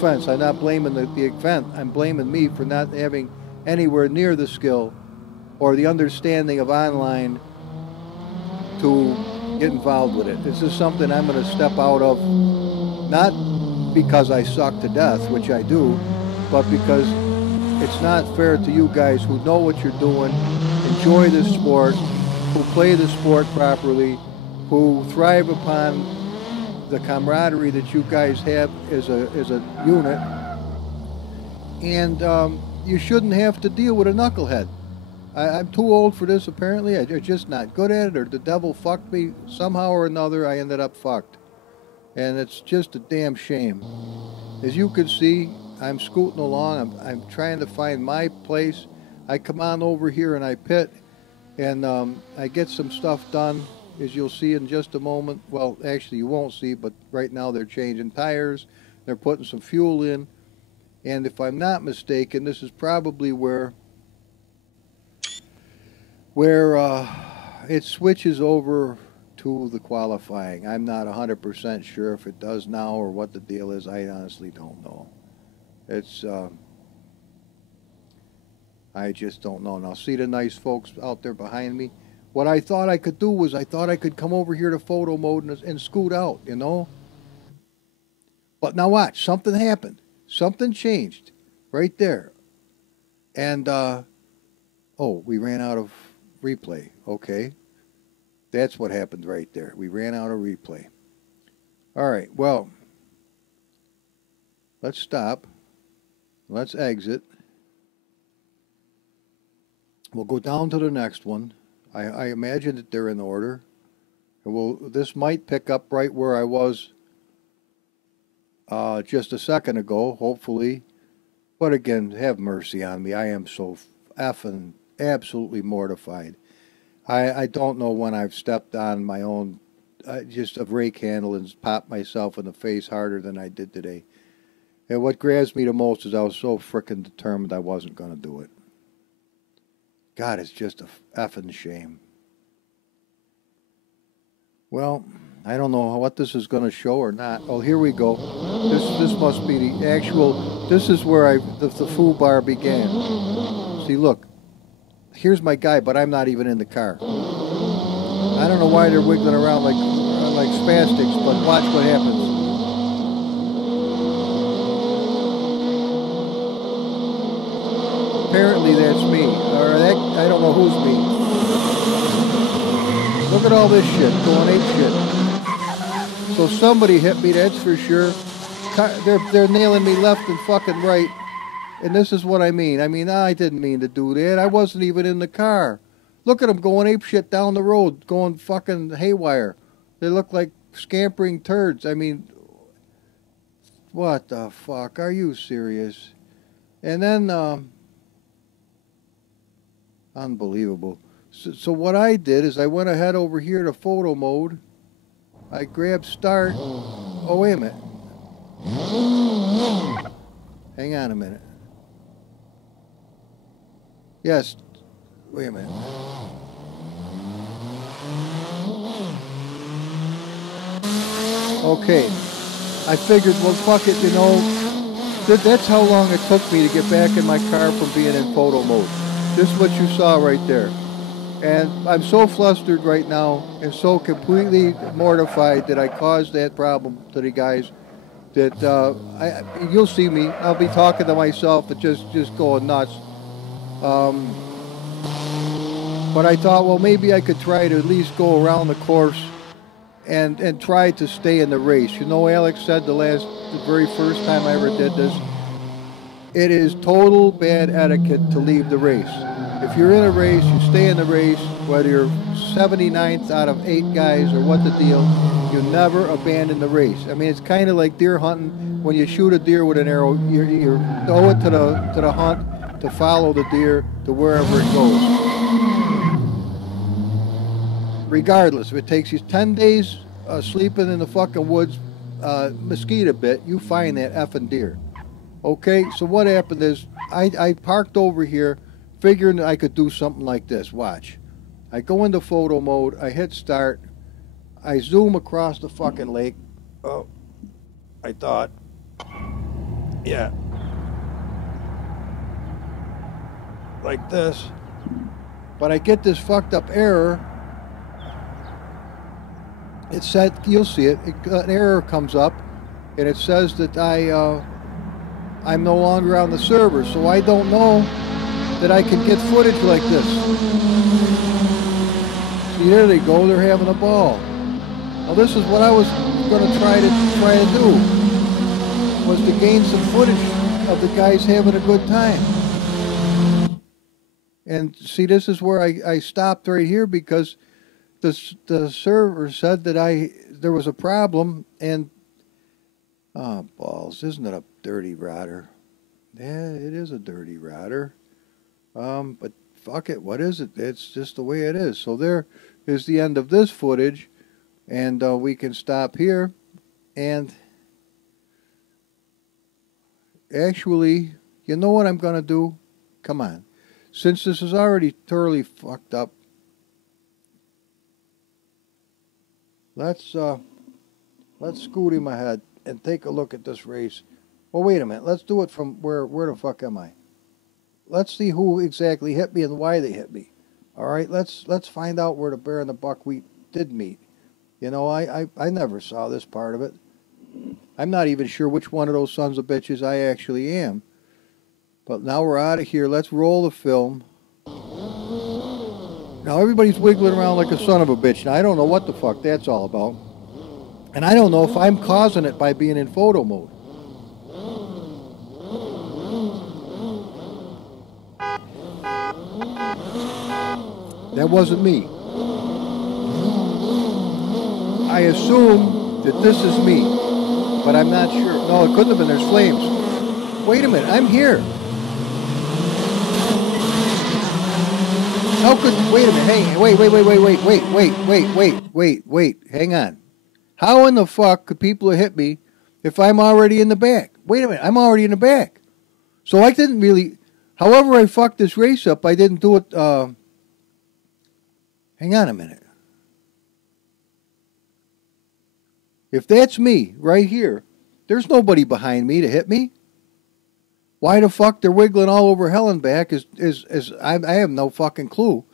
offense, I'm not blaming the event. I'm blaming me for not having anywhere near the skill or the understanding of online to get involved with it. This is something I'm going to step out of, not because I suck to death, which I do, but because it's not fair to you guys who know what you're doing, enjoy the sport, who play the sport properly, who thrive upon the camaraderie that you guys have as a unit, and you shouldn't have to deal with a knucklehead. I'm too old for this, apparently. I'm just not good at it, or the devil fucked me. Somehow or another, I ended up fucked. And it's just a damn shame. As you can see, I'm scooting along. I'm trying to find my place. I come on over here and I pit, and I get some stuff done, as you'll see in just a moment. Well, actually, you won't see, but right now they're changing tires. They're putting some fuel in. And if I'm not mistaken, this is probably where it switches over to the qualifying. I'm not 100% sure if it does now or what the deal is. I honestly don't know. It's I just don't know. Now see the nice folks out there behind me. What I thought I could do was I thought I could come over here to photo mode and scoot out, you know. But now watch, something happened. Something changed right there. And oh, we ran out of replay. Okay. That's what happened right there. We ran out of replay. All right, well, let's stop. Let's exit. We'll go down to the next one. I imagine that they're in order. This might pick up right where I was just a second ago, hopefully. But again, have mercy on me. I am so effing absolutely mortified. I don't know when I've stepped on my own, just a rake handle and popped myself in the face harder than I did today. And what grabs me the most is I was so frickin' determined I wasn't going to do it. God, it's just a effing shame. Well, I don't know what this is going to show or not. Oh, here we go. This must be the actual, this is where the foo bar began. See, look. Here's my guy, but I'm not even in the car. I don't know why they're wiggling around like spastics, but watch what happens. Apparently that's me, or I don't know who's me. Look at all this shit, going ape shit. So somebody hit me, that's for sure. They're nailing me left and fucking right. And this is what I mean. I didn't mean to do that. I wasn't even in the car. Look at them going apeshit down the road, going fucking haywire. They look like scampering turds. What the fuck? Are you serious? And then, unbelievable. So what I did is I went ahead over here to photo mode. I grabbed start. Oh, wait a minute. Hang on a minute. Yes. Wait a minute. Okay. I figured, well, fuck it, you know. That's how long it took me to get back in my car from being in photo mode. This is what you saw right there. And I'm so flustered right now and so completely mortified that I caused that problem to the guys that you'll see me. I'll be talking to myself and just going nuts. But I thought, well, maybe I could try to at least go around the course and try to stay in the race. You know, Alex said the very first time I ever did this, it is total bad etiquette to leave the race. If you're in a race, you stay in the race, whether you're 79th out of 8 guys or what the deal, you never abandon the race. It's kind of like deer hunting. When you shoot a deer with an arrow, you throw it to the hunt to follow the deer to wherever it goes. Regardless, if it takes you 10 days sleeping in the fucking woods, mosquito bit, you find that effing deer. Okay, so what happened is I parked over here figuring I could do something like this. Watch. I go into photo mode, I hit start, I zoom across the fucking lake. Oh, I thought. Yeah. Like this. But I get this fucked up error. It said, you'll see it, an error comes up, and it says that I'm no longer on the server, so I don't know that I can get footage like this. See, there they go, they're having a ball. Now this is what I was going to try to do, was to gain some footage of the guys having a good time. And see, this is where I stopped right here because the server said that there was a problem, and oh balls, isn't it a dirty rotter? Yeah, it is a dirty rotter. But fuck it, what is it? It's just the way it is. So there is the end of this footage, and we can stop here. And actually, you know what I'm gonna do? Come on, since this is already thoroughly fucked up. Let's scoot him ahead and take a look at this race. Well, wait a minute. Let's do it from where the fuck am I? Let's see who exactly hit me and why they hit me. All right, let's find out where the bear and the buckwheat did meet. You know, I never saw this part of it. I'm not even sure which one of those sons of bitches I actually am. But now we're out of here. Let's roll the film. Now everybody's wiggling around like a son of a bitch. Now I don't know what the fuck that's all about. And I don't know if I'm causing it by being in photo mode. That wasn't me. I assume that this is me, but I'm not sure. No, it couldn't have been. There's flames. Wait a minute, I'm here. How could, wait a minute, hey, wait, hang on. How in the fuck could people hit me if I'm already in the back? Wait a minute, I'm already in the back. So I didn't really, however I fucked this race up, I didn't do it, hang on a minute. If that's me, right here, there's nobody behind me to hit me. Why the fuck they're wiggling all over hell and back is I have no fucking clue.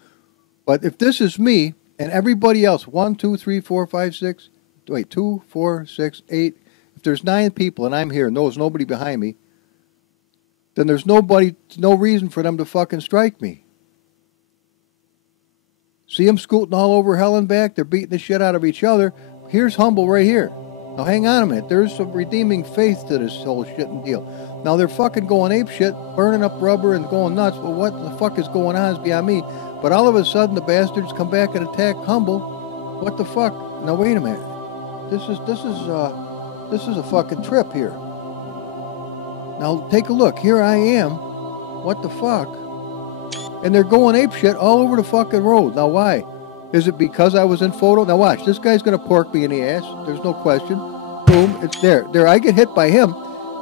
But if this is me and everybody else, 1, 2, 3, 4, 5, 6, wait, 2, 4, 6, 8, if there's 9 people and I'm here and there's nobody behind me, then there's no reason for them to fucking strike me. See them scooting all over hell and back? They're beating the shit out of each other. Here's Humble right here. Now hang on a minute. There's some redeeming faith to this whole shit and deal. Now they're fucking going ape shit, burning up rubber and going nuts. Well, what the fuck is going on is beyond me. But all of a sudden the bastards come back and attack Humble. What the fuck? Now wait a minute. This is a fucking trip here. Now take a look. Here I am. What the fuck? And they're going ape shit all over the fucking road. Now why? Is it because I was in photo? Now watch. This guy's gonna pork me in the ass. There's no question. Boom. It's there. There. I get hit by him.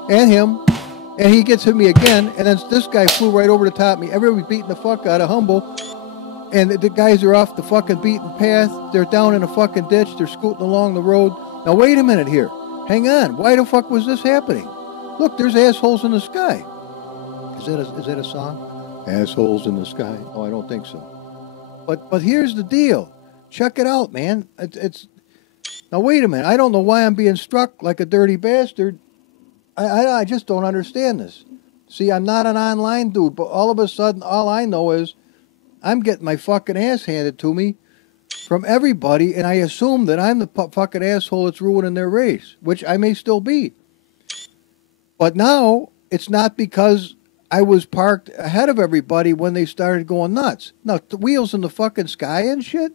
And he gets hit me again, and then this guy flew right over the top of me. Everybody's beating the fuck out of Humble, and the guys are off the fucking beaten path. They're down in a fucking ditch. They're scooting along the road. Now wait a minute here. Hang on. Why the fuck was this happening? Look, there's assholes in the sky. Is that a song? Assholes in the sky? Oh, I don't think so. But here's the deal. Check it out, man. It's now wait a minute. I don't know why I'm being struck like a dirty bastard. I just don't understand this. See, I'm not an online dude, but all of a sudden, all I know is I'm getting my fucking ass handed to me from everybody, and I assume that I'm the fucking asshole that's ruining their race, which I may still be. But now, it's not because I was parked ahead of everybody when they started going nuts. Now, the wheels in the fucking sky and shit?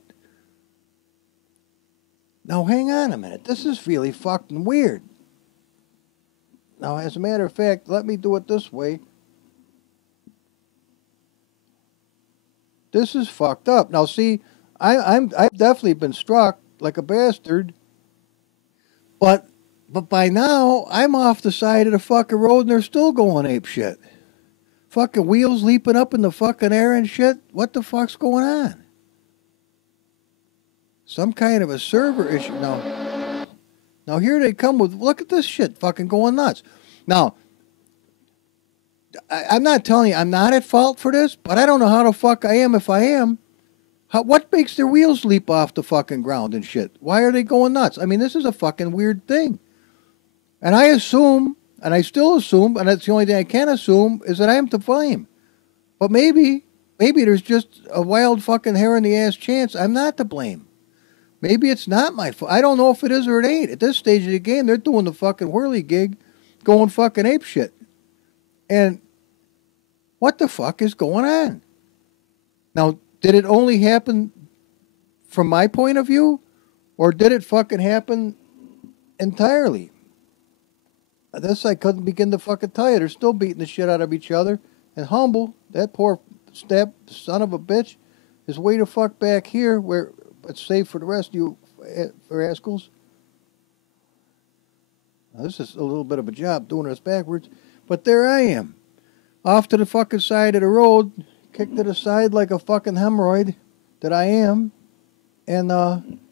Now, hang on a minute. This is really fucking weird. Now, as a matter of fact, let me do it this way. This is fucked up. Now, see, I've definitely been struck like a bastard, but by now I'm off the side of the fucking road and they're still going ape shit. Fucking wheels leaping up in the fucking air and shit. What the fuck's going on? Some kind of a server issue now. Now here they come with, look at this shit fucking going nuts. Now, I'm not telling you I'm not at fault for this, but I don't know how the fuck I am if I am. What makes their wheels leap off the fucking ground and shit? Why are they going nuts? I mean, this is a fucking weird thing. And I assume, and I still assume, and that's the only thing I can assume, is that I am to blame. But maybe there's just a wild fucking hair in the ass chance I'm not to blame. Maybe it's not my fault. I don't know if it is or it ain't. At this stage of the game, they're doing the fucking whirly gig, going fucking ape shit. And what the fuck is going on? Now, did it only happen from my point of view? Or did it fucking happen entirely? This I couldn't begin to fucking tell you. They're still beating the shit out of each other. And Humble, that poor son of a bitch, is way the fuck back here where it's safe for the rest of you rascals. Now, this is a little bit of a job doing this backwards. But there I am. Off to the fucking side of the road. Kicked to the side like a fucking hemorrhoid that I am. And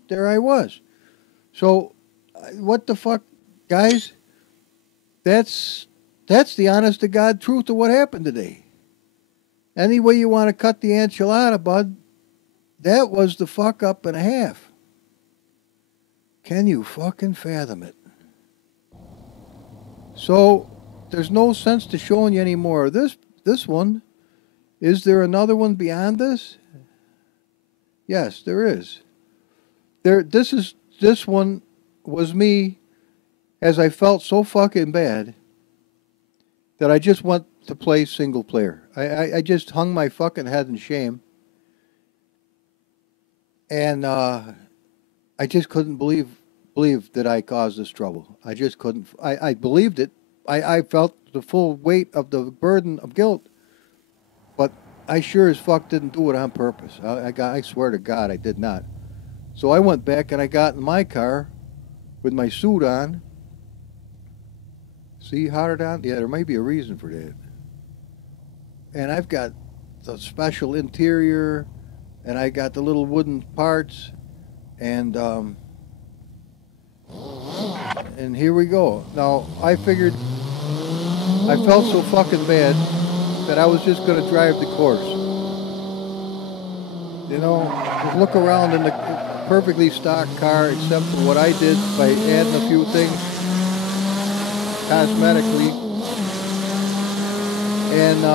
there I was. So, what the fuck, guys? That's the honest to God truth of what happened today. Any way you want to cut the enchilada, bud, that was the fuck up and a half. Can you fucking fathom it? So, there's no sense to showing you any more of this one. Is there another one beyond this? Yes, there is. This one was me as I felt so fucking bad that I just went to play single player. I just hung my fucking head in shame. And I just couldn't believe that I caused this trouble. I just couldn't. I believed it. I felt the full weight of the burden of guilt. But I sure as fuck didn't do it on purpose. I swear to God I did not. So I went back and I got in my car with my suit on. See how it on? Yeah, there might be a reason for that. And I've got the special interior, and I got the little wooden parts, and here we go. Now, I figured, I felt so fucking bad that I was just going to drive the course. You know, just look around in the perfectly stock car, except for what I did by adding a few things cosmetically, and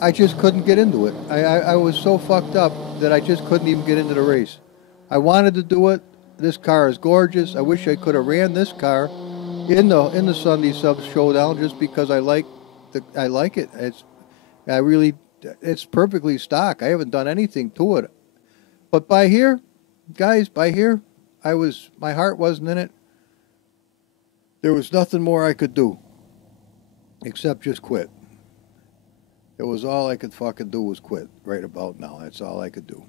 I just couldn't get into it. I was so fucked up that I just couldn't even get into the race. I wanted to do it. This car is gorgeous. I wish I could have ran this car in the Sunday Sub Showdown just because I like it. It's perfectly stock. I haven't done anything to it. But by here, guys, my heart wasn't in it. There was nothing more I could do except just quit. It was all I could fucking do was quit right about now. That's all I could do.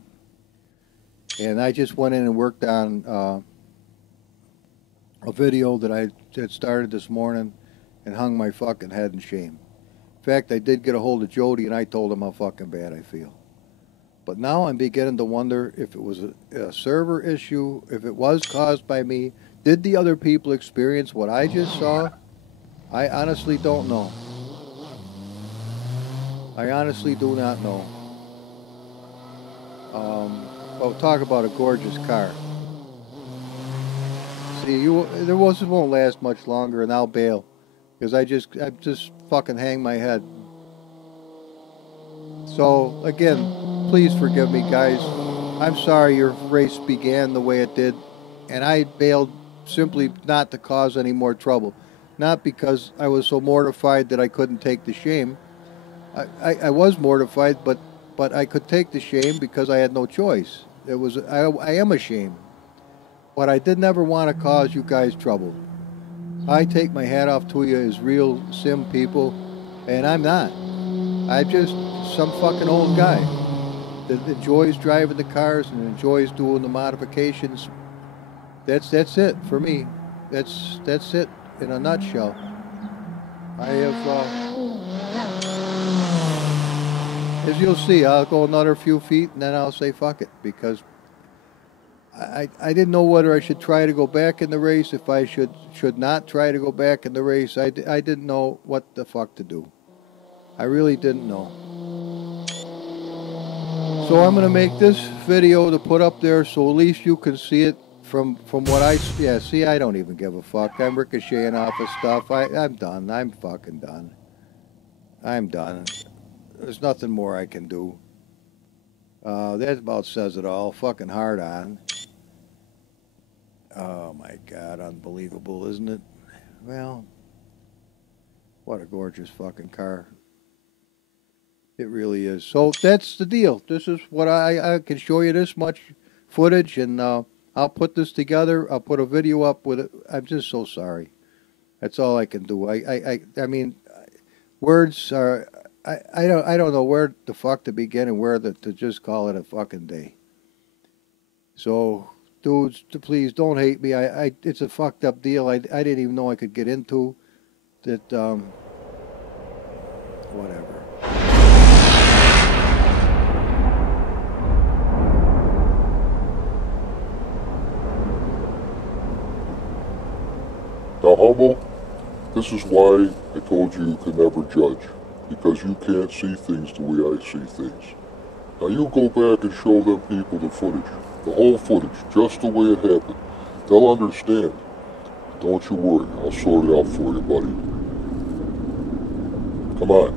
And I just went in and worked on a video that I had started this morning and hung my fucking head in shame. In fact, I did get a hold of Jody and I told him how fucking bad I feel. But now I'm beginning to wonder if it was a server issue, if it was caused by me. Did the other people experience what I just saw? I honestly don't know. I honestly do not know. Oh, talk about a gorgeous car. See, won't last much longer, and I'll bail because I just fucking hang my head. So again, please forgive me, guys. I'm sorry your race began the way it did, and I bailed simply not to cause any more trouble, not because I was so mortified that I couldn't take the shame. I was mortified, but I could take the shame because I had no choice. I am ashamed, but I did never want to cause you guys trouble. I take my hat off to you as real sim people, and I'm not. I'm just some fucking old guy that enjoys driving the cars and enjoys doing the modifications. That's it for me. That's it in a nutshell. I have. As you'll see, I'll go another few feet and then I'll say fuck it, because I didn't know whether I should try to go back in the race, if I should not try to go back in the race. I didn't know what the fuck to do. I really didn't know. So I'm gonna make this video to put up there so at least you can see it from what I yeah. See, I don't even give a fuck. I'm ricocheting off of stuff. I'm done. I'm fucking done. I'm done. There's nothing more I can do. That about says it all. Fucking hard on. Oh my God, unbelievable, isn't it? Well, what a gorgeous fucking car. It really is. So that's the deal. This is what I can show you this much footage, and I'll put this together. I'll put a video up with it. I'm just so sorry. That's all I can do. I mean, words are. I don't know where the fuck to begin and where to just call it a fucking day. So, dudes, please don't hate me. It's a fucked up deal. I didn't even know I could get into that. Whatever. Now, Humble, this is why I told you you could never judge, because you can't see things the way I see things. Now, you go back and show them people the footage, the whole footage, just the way it happened. They'll understand. Don't you worry, I'll sort it out for you, buddy. Come on,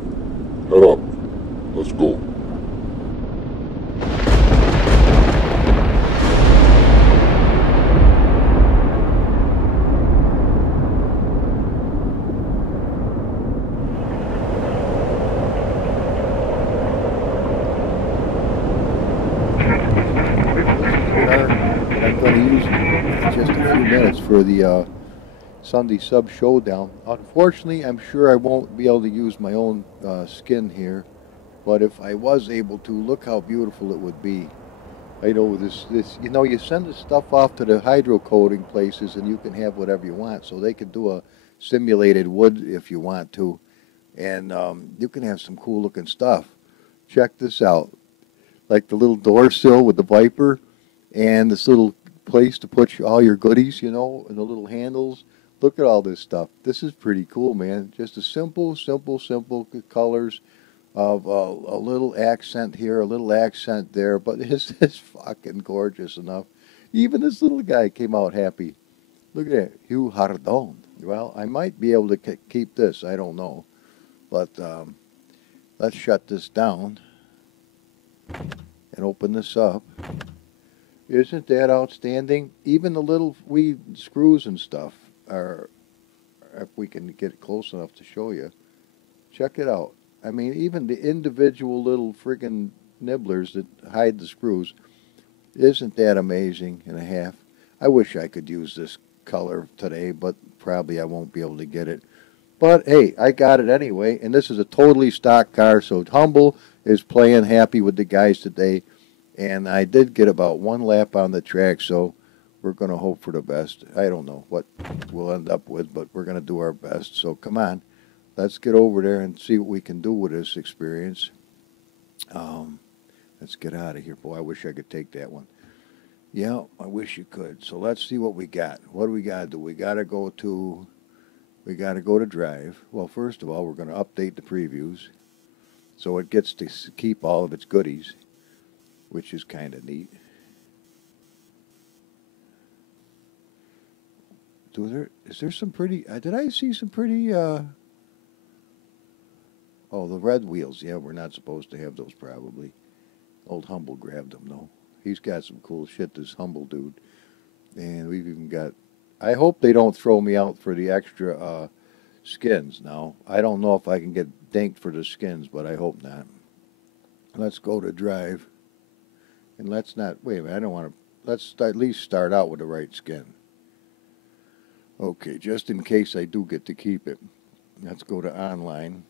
head up. Let's go. I'm going to use just a few minutes for the Sunday Sub Showdown. Unfortunately, I'm sure I won't be able to use my own skin here, but if I was able to, look how beautiful it would be. I know this, you know, you send the stuff off to the hydrocoding places and you can have whatever you want. So they can do a simulated wood if you want to, and you can have some cool looking stuff. Check this out. Like the little door sill with the Viper and this little place to put all your goodies, you know, and the little handles. Look at all this stuff. This is pretty cool, man. Just a simple colors of a little accent here, a little accent there, but it's fucking gorgeous enough. Even this little guy came out happy. Look at that, Hugh Hardon. Well, I might be able to keep this. I don't know, but let's shut this down and open this up. Isn't that outstanding? Even the little wee screws and stuff are, if we can get close enough to show you. Check it out. I mean, even the individual little friggin' nibblers that hide the screws. Isn't that amazing and a half? I wish I could use this color today, but probably I won't be able to get it. But hey, I got it anyway, and this is a totally stock car, so Humble is playing happy with the guys today. And I did get about one lap on the track, so we're going to hope for the best. I don't know what we'll end up with, but we're going to do our best. So come on, let's get over there and see what we can do with this experience. Let's get out of here. Boy, I wish I could take that one. Yeah, I wish you could. So let's see what we got. What do we got to do? We got to go to drive. Well, first of all, we're going to update the previews so it gets to keep all of its goodies, which is kind of neat. Is there some pretty, did I see some pretty, oh, the red wheels. Yeah, we're not supposed to have those probably. Old Humble grabbed them, though. He's got some cool shit, this Humble dude. And we've even got, I hope they don't throw me out for the extra skins now. I don't know if I can get dinked for the skins, but I hope not. Let's go to drive. And let's not, wait a minute, I don't want to, let's at least start out with the right skin. Okay, just in case I do get to keep it. Let's go to online.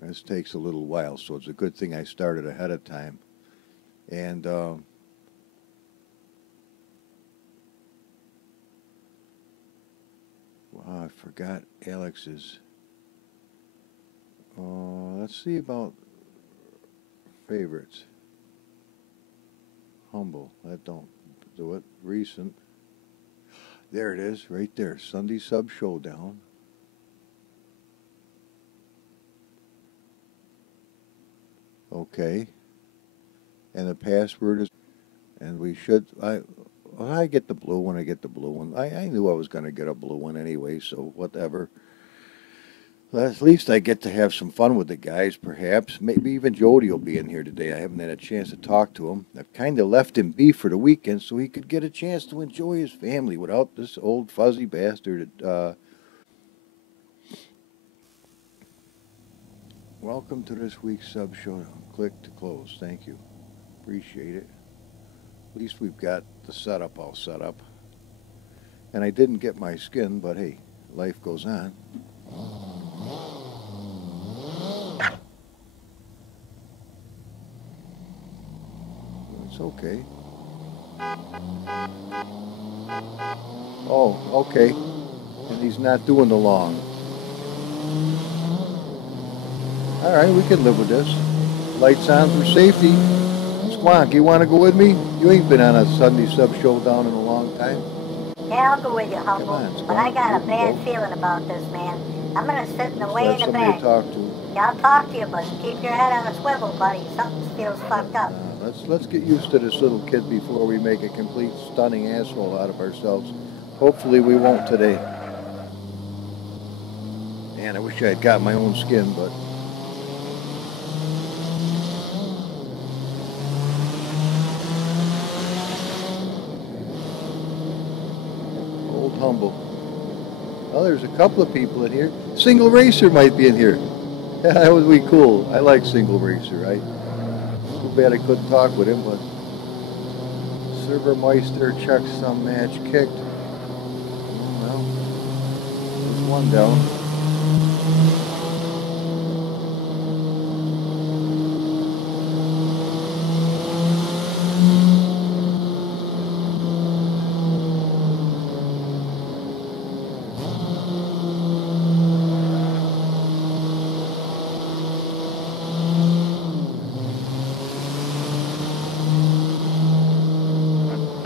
This takes a little while, so it's a good thing I started ahead of time. And wow, I forgot Alex's. Let's see about favorites. Humble, that don't do it. Recent. There it is, right there. Sunday Sub Showdown. Okay. And the password is, and we should, well, I get the blue one, I get the blue one. I knew I was going to get a blue one anyway, so whatever. Well, at least I get to have some fun with the guys, perhaps. Maybe even Jody will be in here today. I haven't had a chance to talk to him. I've kind of left him be for the weekend so he could get a chance to enjoy his family without this old fuzzy bastard. Welcome to this week's Sub Showdown. Click to close. Thank you. Appreciate it. At least we've got the setup all set up. And I didn't get my skin, but hey, life goes on. It's okay. Oh, okay. And he's not doing the long. All right, we can live with this. Lights on for safety. Squonk, you want to go with me? You ain't been on a Sunday Sub Showdown in a long time. Yeah, I'll go with you, Humble. Come on, But I got a bad feeling about this, man. I'm gonna sit in the way in the somebody back. to talk to. Yeah, I'll talk to you, but keep your head on a swivel, buddy. Something feels fucked up. Let's get used to this little kid before we make a complete stunning asshole out of ourselves. Hopefully we won't today. Man, I wish I had got my own skin, but old Humble. Well, there's a couple of people in here. Single Racer might be in here. That would be cool. I like Single Racer. Too bad I couldn't talk with him, but Servermeister checks some match kicked. Well, there's one down.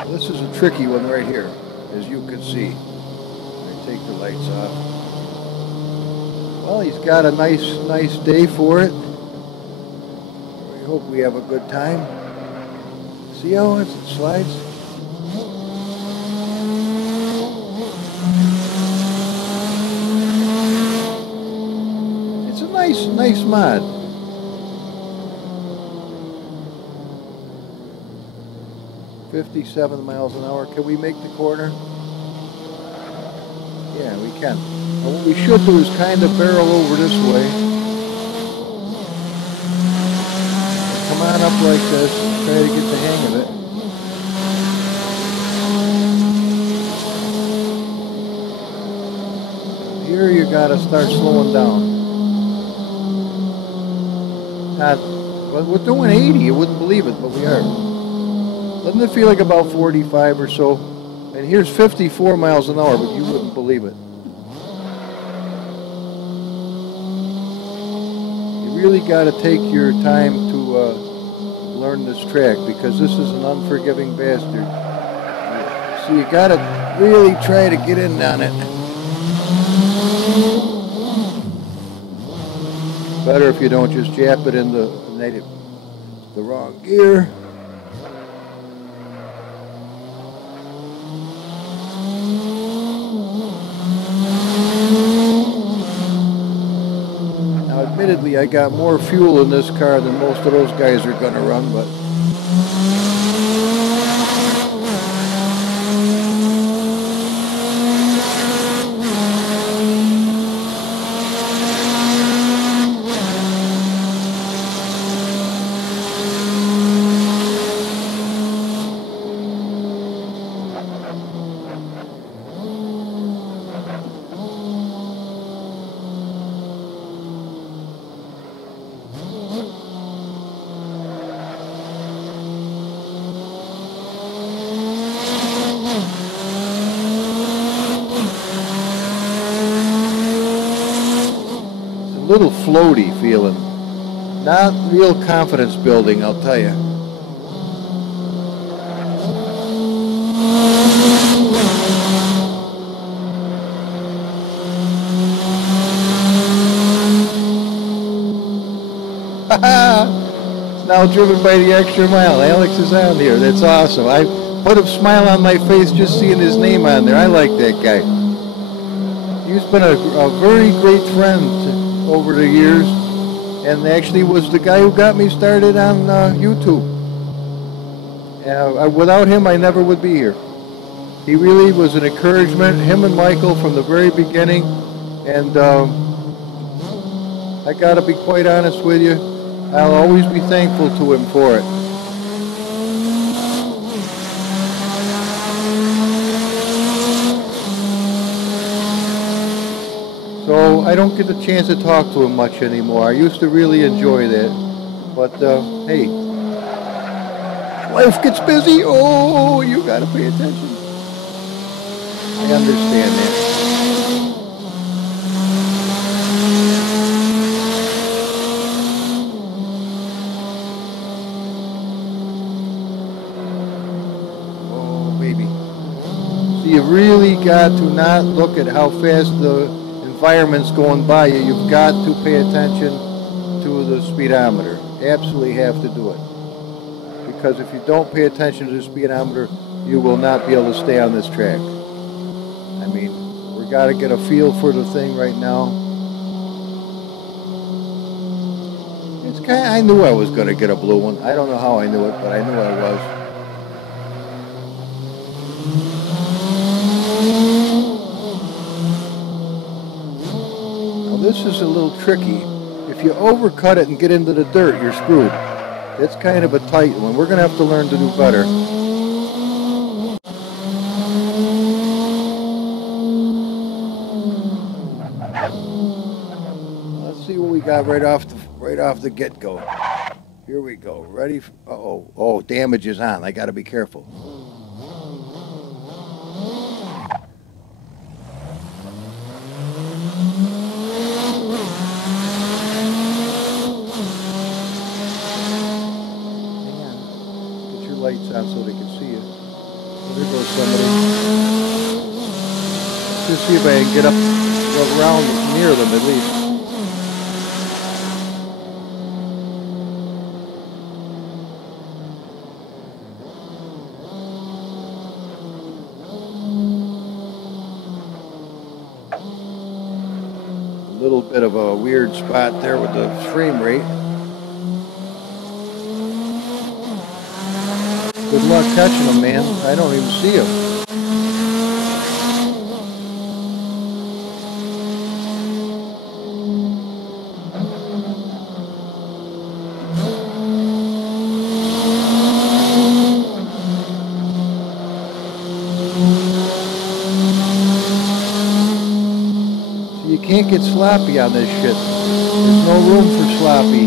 This is a tricky one right here, as you can see. I take the lights off. Well, he's got a nice day for it. We hope we have a good time. See how it slides? It's a nice mod. 57 miles an hour. Can we make the corner? Yeah, we can. Now what we should do is kind of barrel over this way. Come on up like this. Try to get the hang of it. Here you gotta start slowing down. Well, we're doing 80. You wouldn't believe it, but we are. Doesn't it feel like about 45 or so? And here's 54 miles an hour, but you wouldn't believe it. You really got to take your time to learn this track because this is an unforgiving bastard. So you got to really try to get in on it. Better if you don't just jab it in the wrong gear. Admittedly, I got more fuel in this car than most of those guys are going to run, but little floaty feeling. Not real confidence building, I'll tell you. Now driven by the extra mile. Alex is on here. That's awesome. I put a smile on my face just seeing his name on there. I like that guy. He's been a very great friend over the years, and actually was the guy who got me started on YouTube. Without him, I never would be here. He really was an encouragement, him and Michael, from the very beginning. And I got to be quite honest with you, I'll always be thankful to him for it. So I don't get the chance to talk to him much anymore. I used to really enjoy that. But hey, life gets busy. Oh, you got to pay attention. I understand that. Oh, baby. So you really got to not look at how fast the environment's going by you. You've got to pay attention to the speedometer. Absolutely have to do it. Because if you don't pay attention to the speedometer, you will not be able to stay on this track. I mean, we got to get a feel for the thing right now. It's kind of, I knew I was going to get a blue one. I don't know how I knew it, but I knew I was. Now this is a little tricky. If you overcut it and get into the dirt, you're screwed. It's kind of a tight one. We're going to have to learn to do better. Got right off the get-go. Here we go. Ready? Oh, damage is on. I got to be careful. Hang on. Get your lights on so they can see you. There goes somebody. Just see if I can get up around near them at least. Little bit of a weird spot there with the frame rate. Good luck catching them, man. I don't even see them. You can't get sloppy on this shit. There's no room for sloppy.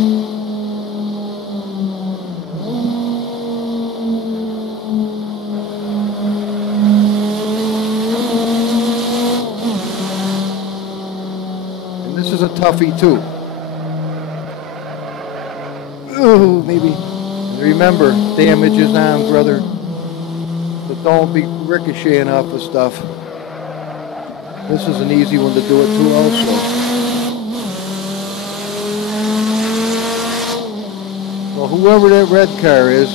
And this is a toughie too. Ooh, maybe. Remember, damage is on, brother. So don't be ricocheting off the stuff. This is an easy one to do it too also. Well, whoever that red car is,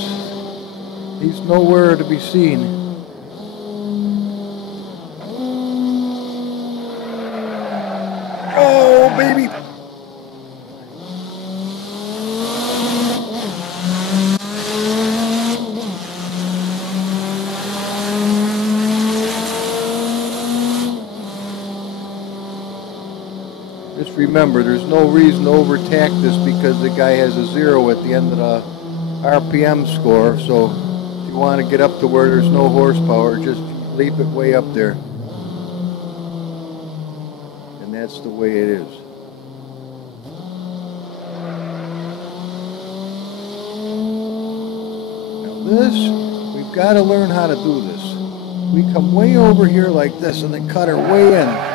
he's nowhere to be seen. Oh, baby! Just remember, there's no reason to overtack this because the guy has a 0 at the end of the RPM score. So if you want to get up to where there's no horsepower, just leap it way up there. And that's the way it is. Now this, we've got to learn how to do this. We come way over here like this and then cut her way in.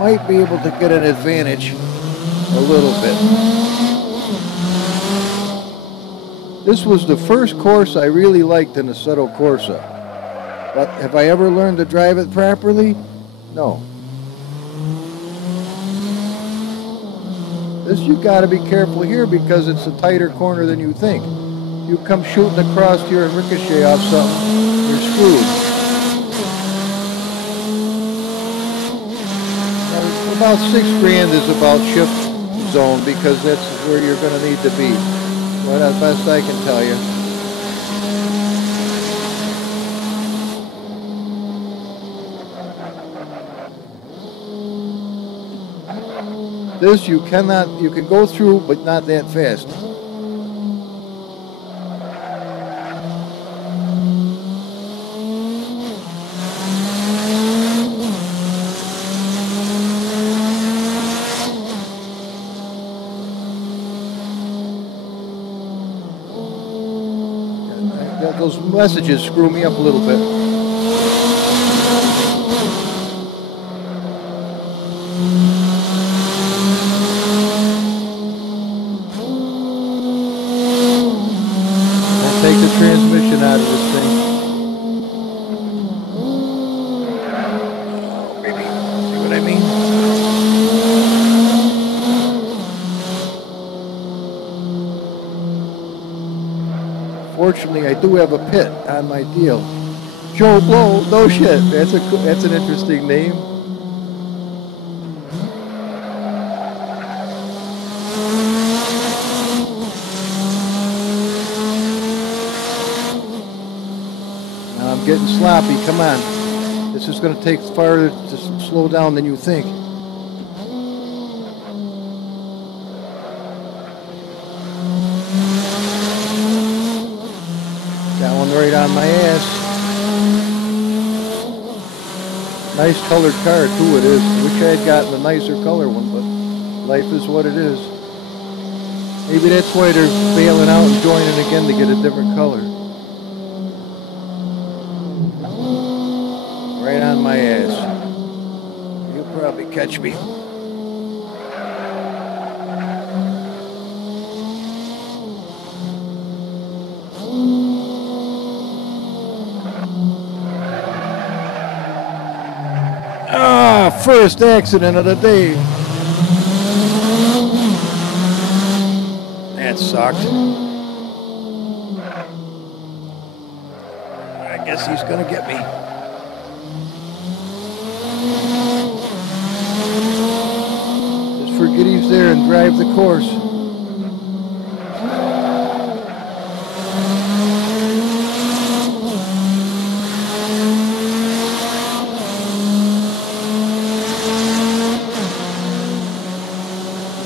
Might be able to get an advantage a little bit. This was the first course I really liked in Assetto Corsa. But have I ever learned to drive it properly? No. This you got to be careful here because it's a tighter corner than you think. You come shooting across here and ricochet off something, you're screwed. Now, about $6,000 is about shift zone because that's where you're going to need to be. Well, that's the best I can tell you. This you can go through, but not that fast. Those messages screw me up a little bit. Take the transmission out of this thing. Maybe, see what I mean? Fortunately, I do have a pit on my deal. Joe Blow, no shit. That's an interesting name. I'm getting sloppy. Come on. This is going to take farther to slow down than you think. Got one right on my ass. Nice colored car, too, it is. Wish I had gotten a nicer color one, but life is what it is. Maybe that's why they're bailing out and joining again to get a different color. Right on my ass. You'll probably catch me. First accident of the day. That sucked. I guess he's gonna get me. Just forget he's there and drive the course.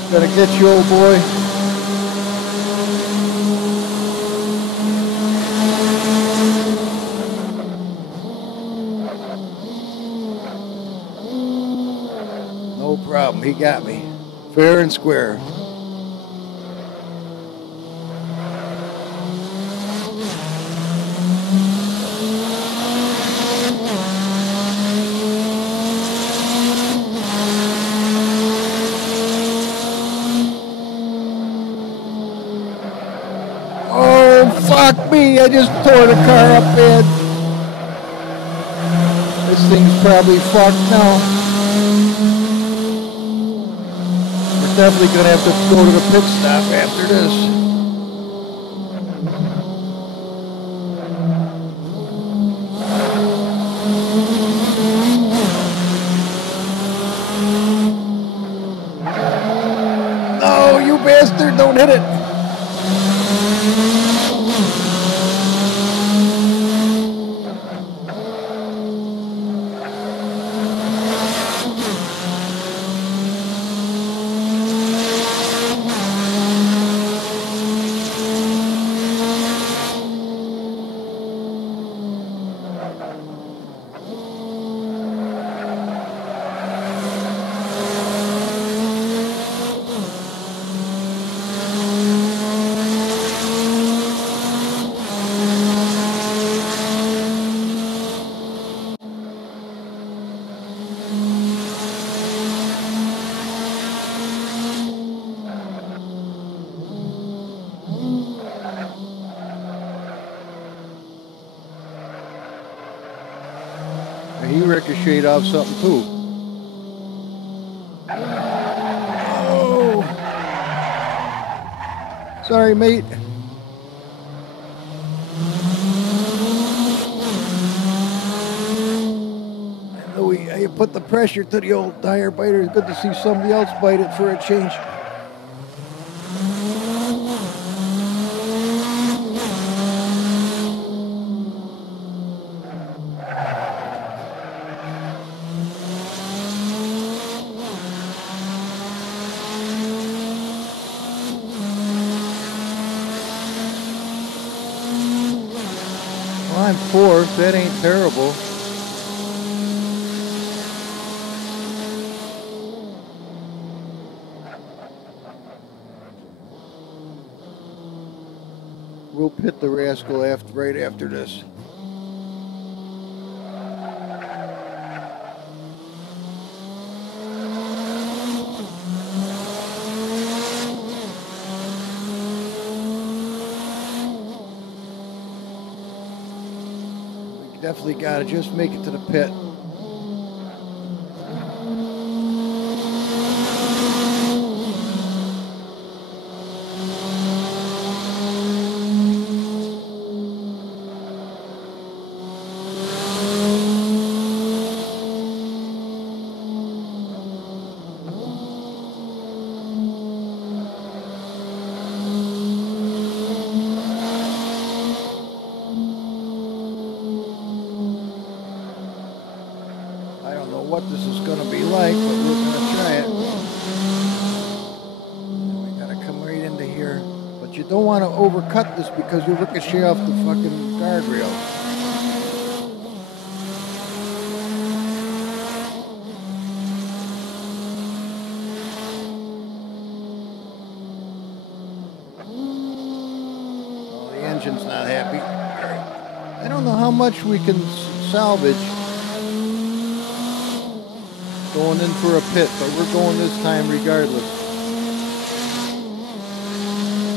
Gonna get you, old boy. No problem, he got me. Fair and square. Fuck me, I just tore the car up bad. This thing's probably fucked now. We're definitely gonna have to go to the pit stop after this. No, you bastard, don't hit it. He ricocheted off something too. Oh. Sorry, mate. I know you put the pressure to the old tire biter. It's good to see somebody else bite it for a change. Well, I'm fourth. That ain't terrible. We'll pit the rascal right after this. We definitely got to just make it to the pit. What this is going to be like, but we're going to try it. We got to come right into here. But you don't want to overcut this because you ricochet off the fucking guardrail. Oh, the engine's not happy. I don't know how much we can salvage going in for a pit, but we're going this time regardless.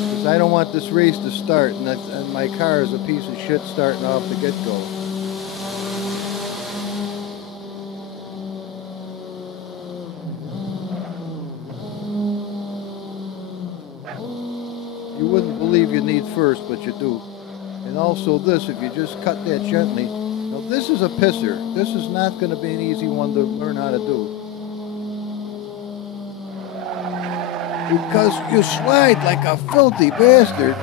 Because I don't want this race to start, and my car is a piece of shit starting off the get-go. You wouldn't believe you need first, but you do. And also this, if you just cut that gently. Now this is a pisser. This is not going to be an easy one to learn how to do. Because you slide like a filthy bastard.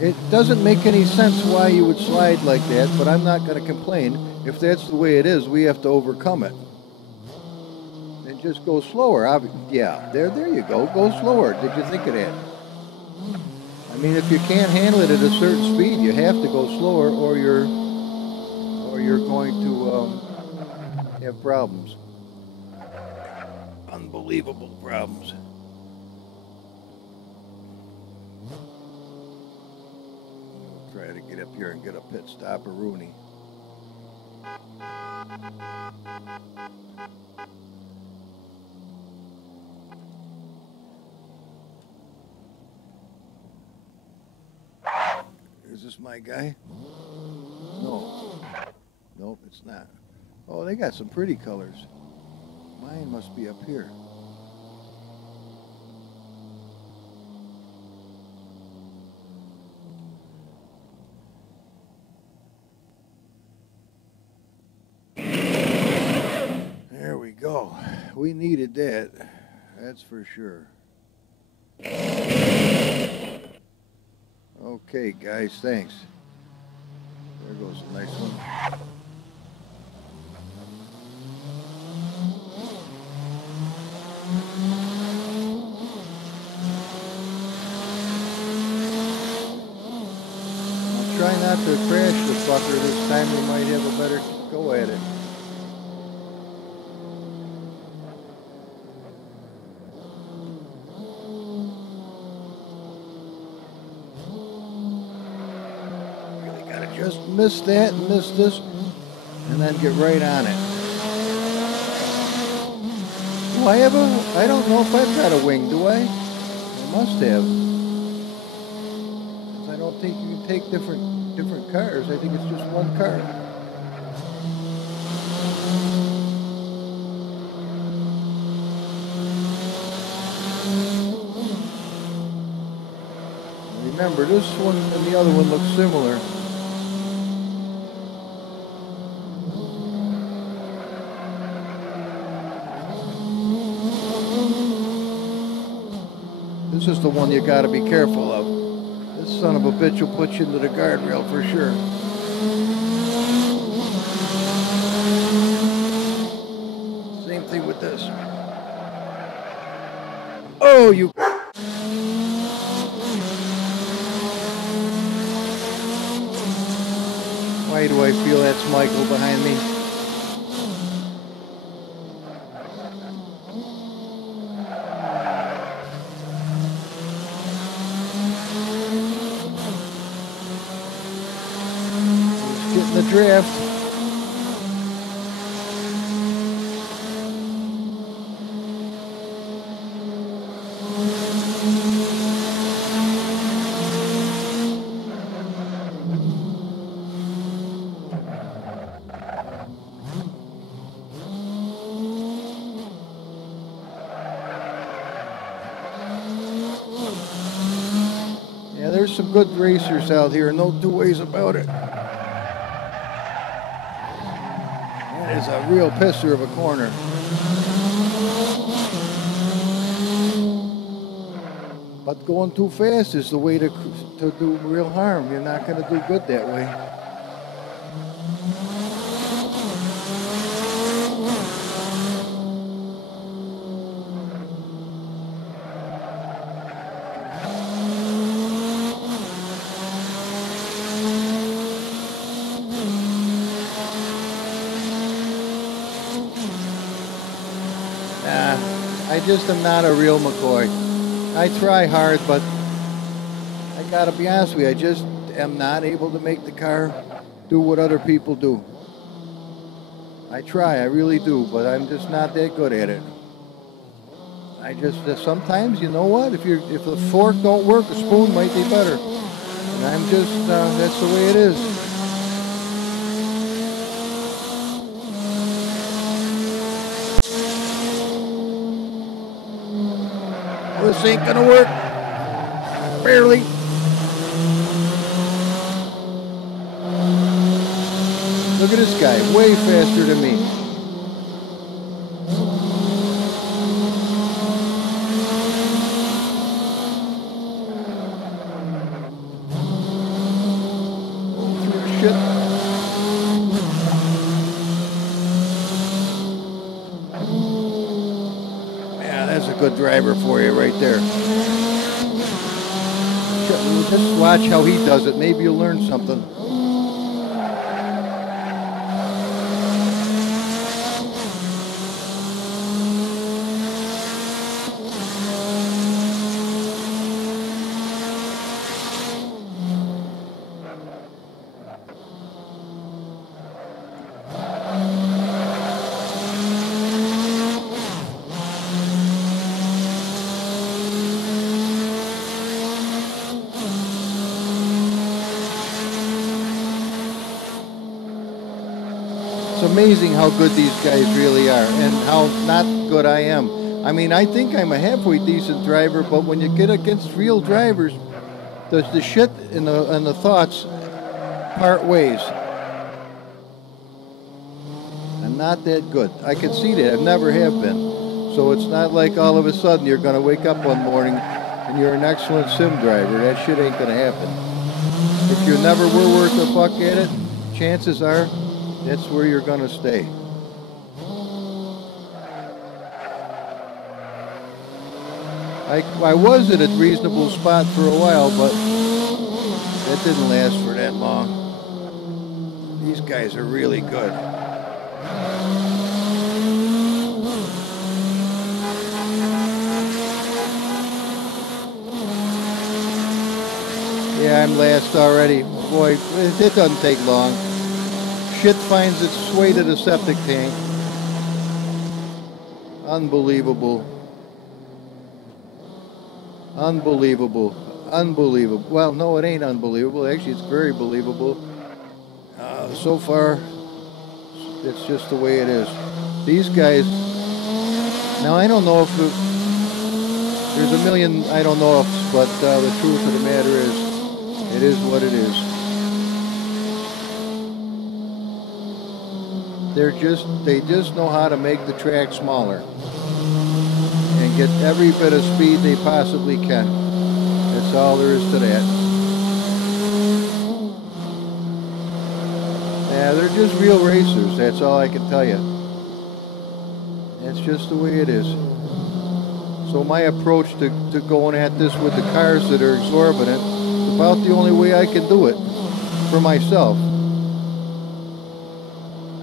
It doesn't make any sense why you would slide like that, but I'm not going to complain. If that's the way it is, we have to overcome it. And just go slower. Yeah, there you go. Go slower. Did you think of that? I mean, if you can't handle it at a certain speed, you have to go slower, or you're going to have problems. Unbelievable problems. Try to get up here and get a pit stop or Rooney. Is this my guy? No. Nope, it's not. Oh, they got some pretty colors. Mine must be up here. There we go. We needed that. That's for sure. Okay, guys, thanks. There goes a nice one. I'll try not to crash the fucker this time. We might have a better go at it. Just miss that and miss this, and then get right on it. Do I have a, I don't know if I've got a wing, do I? I must have. I don't think you can take different cars. I think it's just one car. Remember, this one and the other one look similar. This is the one you gotta be careful of. This son of a bitch will put you into the guardrail for sure. Same thing with this. Oh, you... Why do I feel that's Michael behind me? He's getting the draft. Yeah, there's some good racers out here, no two ways about it. That is a real pisser of a corner. But going too fast is the way to do real harm. You're not going to do good that way. I just am not a real McCoy. I try hard, but I gotta be honest with you, I just am not able to make the car do what other people do. I try, I really do, but I'm just not that good at it. I just, sometimes, you know what, if the fork don't work, a spoon might be better. And I'm just, that's the way it is. This ain't gonna work. Barely. Look at this guy, way faster than me. Shit. That's a good driver for you right there. Just watch how he does it. Maybe you'll learn something. Amazing how good these guys really are and how not good I am. I mean, I think I'm a halfway decent driver, but when you get against real drivers, the shit and the thoughts part ways. I'm not that good. I can see that. I never have been. So it's not like all of a sudden you're going to wake up one morning and you're an excellent sim driver. That shit ain't going to happen. If you never were worth a fuck at it, chances are that's where you're going to stay. I was at a reasonable spot for a while, but that didn't last for that long. These guys are really good. Yeah, I'm last already. Boy, it doesn't take long. Shit finds its way to the septic tank. Unbelievable. Unbelievable. Unbelievable. Well, no, it ain't unbelievable. Actually, it's very believable. So far, it's just the way it is. These guys, now I don't know if There's a million I don't know ifs, but the truth of the matter is, it is what it is. They just know how to make the track smaller and get every bit of speed they possibly can. That's all there is to that. Yeah, they're just real racers. That's all I can tell you. That's just the way it is. So my approach to going at this with the cars that are exorbitant is about the only way I can do it for myself.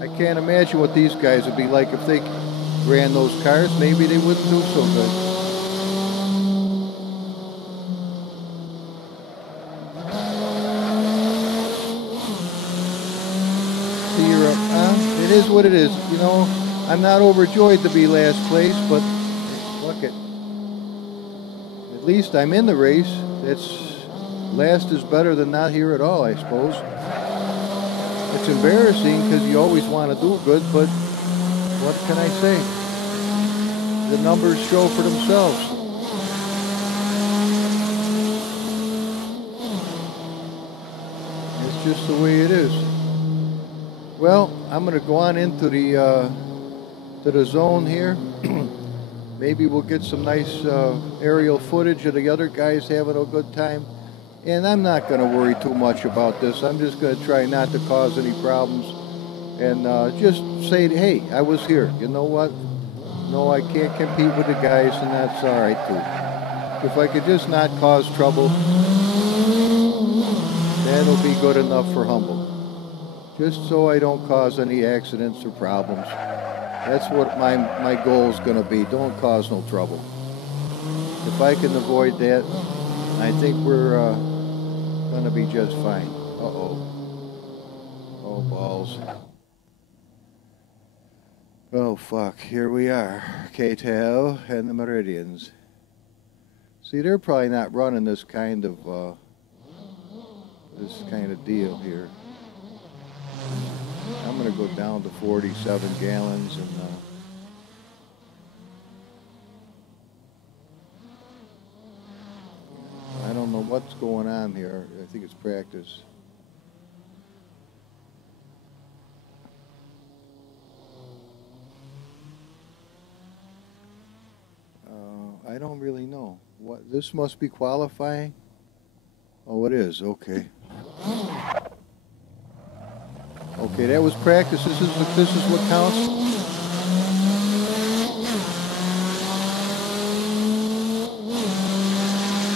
I can't imagine what these guys would be like if they ran those cars. Maybe they wouldn't do so good. It is what it is. You know, I'm not overjoyed to be last place, but look it. At least I'm in the race. Last is better than not here at all, I suppose. It's embarrassing because you always want to do good, but what can I say? The numbers show for themselves. It's just the way it is. Well, I'm going to go on into the zone here. Maybe we'll get some nice aerial footage of the other guys having a good time. And I'm not going to worry too much about this. I'm just going to try not to cause any problems. And just say, hey, I was here. You know what? No, I can't compete with the guys, and that's all right, too. If I could just not cause trouble, that'll be good enough for Humboldt. Just so I don't cause any accidents or problems. That's what my goal is going to be. Don't cause no trouble. If I can avoid that, I think we're going to be just fine. Uh-oh. Oh, balls. Oh, fuck. Here we are. K-Tel and the Meridians. See, they're probably not running this kind of deal here. I'm going to go down to 47 gallons and I don't know what's going on here. I think it's practice. I don't really know. This must be qualifying? Oh, it is. Okay. Okay, that was practice. This is what counts.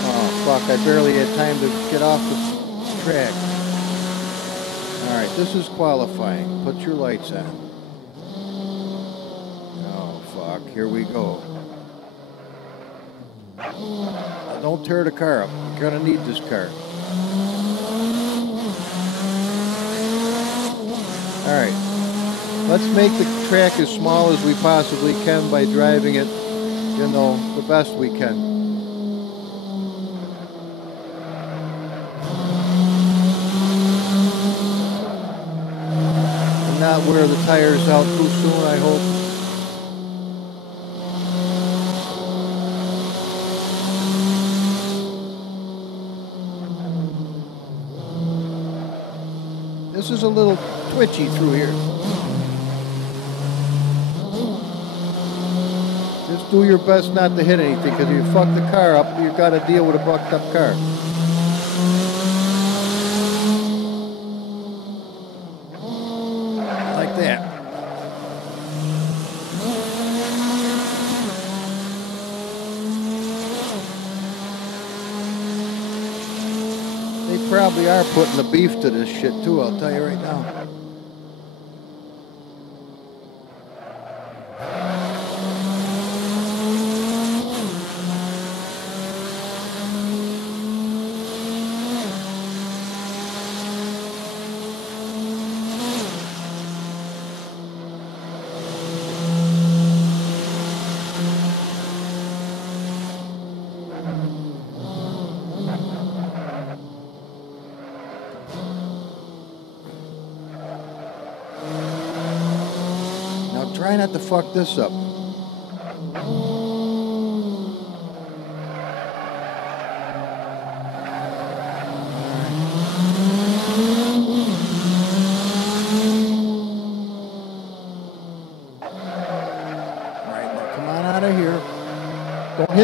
Oh, fuck. I barely had time to get off the track. All right, this is qualifying. Put your lights on. Oh, fuck. Here we go. Don't tear the car up. You're going to need this car. All right, let's make the track as small as we possibly can by driving it, you know, the best we can. And not wear the tires out too soon, I hope. This is a little twitchy through here. Just do your best not to hit anything, because if you fuck the car up, you've got to deal with a bucked up car. Like that. They probably are putting the beef to this shit too, I'll tell you right now. Try not to fuck this up.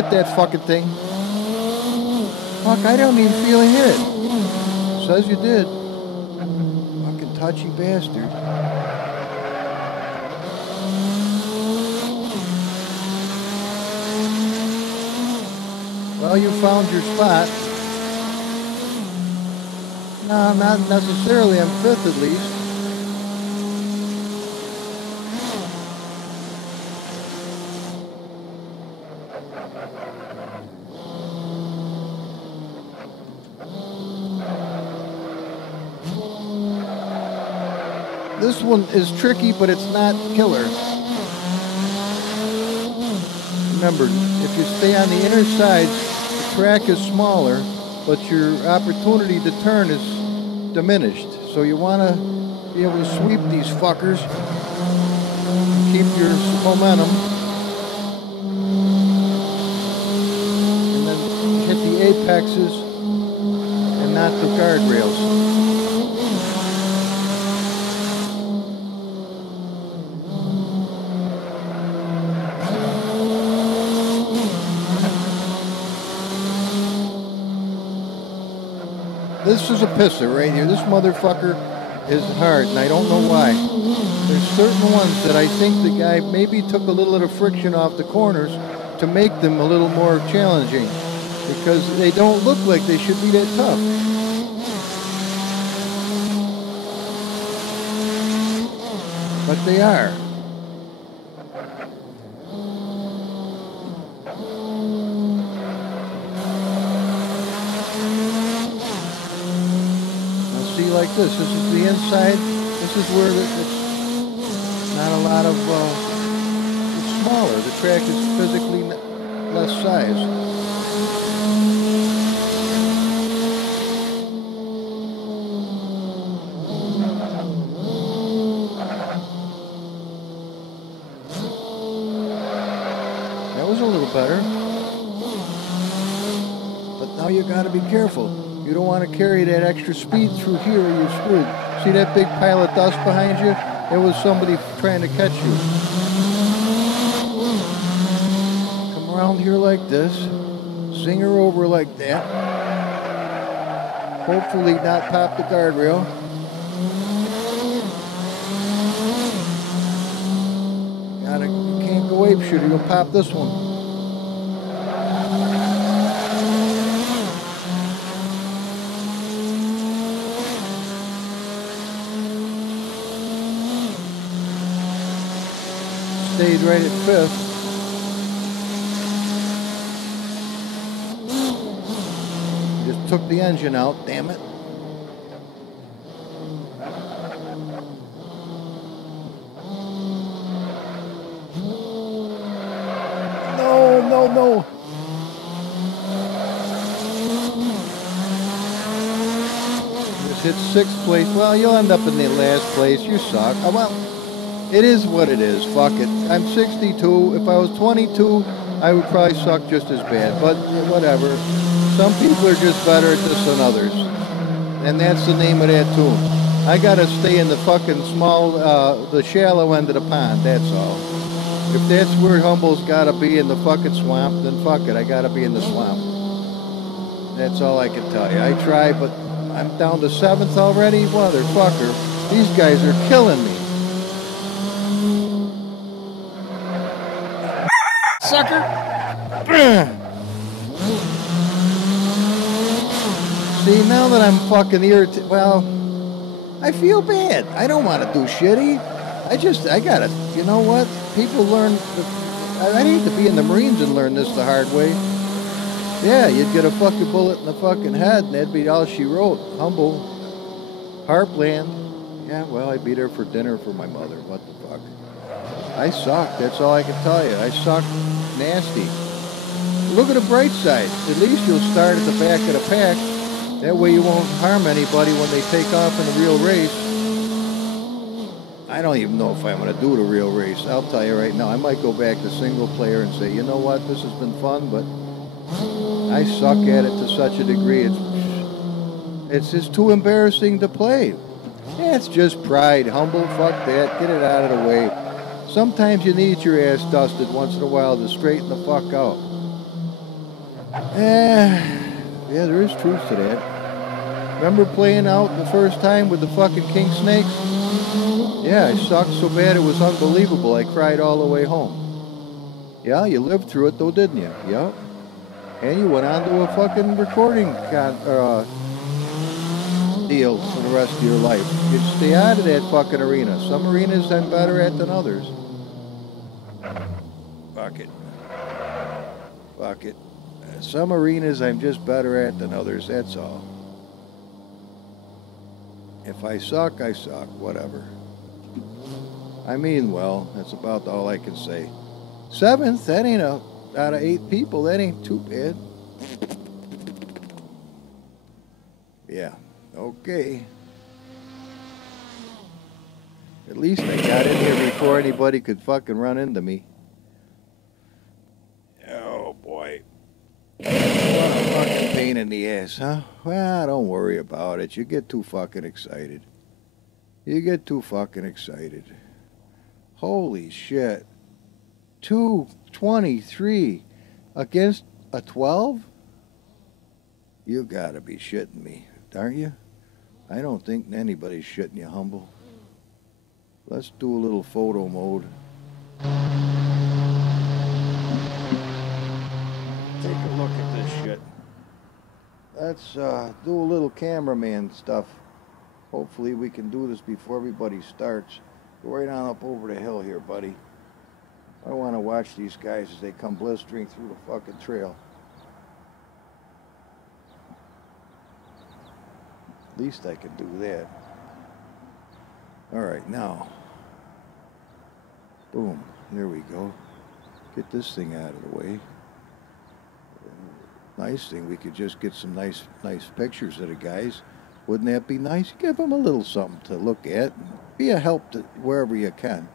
hit that fucking thing. Fuck, I don't even feel a hit. Says you did. Fucking touchy bastard. Well, you found your spot. No, not necessarily. I'm fifth at least. This one is tricky, but it's not killer. Remember, if you stay on the inner sides, the track is smaller, but your opportunity to turn is diminished. So you want to be able to sweep these fuckers, keep your momentum, and then hit the apexes and not the guardrails. This is a pisser right here. This motherfucker is hard, and I don't know why. There's certain ones that I think the guy maybe took a little bit of friction off the corners to make them a little more challenging, because they don't look like they should be that tough. But they are. Like this is the inside. This is where it's not a lot of. It's smaller. The track is physically less size. That was a little better, but now you got to be careful. You don't want to carry that extra speed through here or you're screwed. See that big pile of dust behind you? It was somebody trying to catch you. Come around here like this. Zing her over like that. Hopefully not pop the guardrail. You can't go ape shooter. You'll pop this one. Stayed right at fifth. Just took the engine out, damn it. No. Just hit sixth place. Well, you'll end up in the last place. You suck. Oh, well. It is what it is. Fuck it. I'm 62. If I was 22, I would probably suck just as bad. But whatever. Some people are just better at this than others. And that's the name of that tune. I gotta stay in the fucking small, the shallow end of the pond. That's all. If that's where Humble's gotta be, in the fucking swamp, then fuck it. I gotta be in the swamp. That's all I can tell you. I try, but I'm down to 7th already. Motherfucker. These guys are killing me. Sucker. See, now that I'm fucking irritated, well, I feel bad. I don't want to do shitty. I gotta, you know what? People learn, I hate to be in the Marines and learn this the hard way. Yeah, you'd get a fucking bullet in the fucking head and that'd be all she wrote. Humble. Harpland. Yeah, well, I'd be there for dinner for my mother. What the fuck? I suck. That's all I can tell you. I suck nasty. Look at the bright side. At least you'll start at the back of the pack. That way you won't harm anybody when they take off in a real race. I don't even know if I'm going to do the real race. I'll tell you right now. I might go back to single player and say, you know what? This has been fun, but I suck at it to such a degree. It's just too embarrassing to play. Yeah, it's just pride. Humble. Fuck that. Get it out of the way. Sometimes you need your ass dusted once in a while to straighten the fuck out. Yeah, there is truth to that. Remember playing out the first time with the fucking king snakes? Yeah, I sucked so bad it was unbelievable. I cried all the way home. Yeah, you lived through it though, didn't you? Yep. And you went on to a fucking recording deal for the rest of your life. You stay out of that fucking arena. Some arenas I'm better at than others. Fuck it. Fuck it. Some arenas I'm just better at than others, that's all. If I suck, I suck. Whatever. I mean, well, that's about all I can say. 7th, that ain't out of 8 people. That ain't too bad. Yeah. Okay. At least I got in here before anybody could fucking run into me. Oh, boy. What a fucking pain in the ass, huh? Well, don't worry about it. You get too fucking excited. You get too fucking excited. Holy shit. 223 against a 12? You gotta be shitting me, aren't you? I don't think anybody's shitting you, Humble. Let's do a little photo mode. Take a look at this shit. Let's do a little cameraman stuff. Hopefully we can do this before everybody starts. Go right on up over the hill here, buddy. I want to watch these guys as they come blistering through the fucking trail. At least I can do that. Alright, now. Boom. There we go. Get this thing out of the way. Nice thing, we could just get some nice pictures of the guys. Wouldn't that be nice? Give them a little something to look at. And be a help to wherever you can.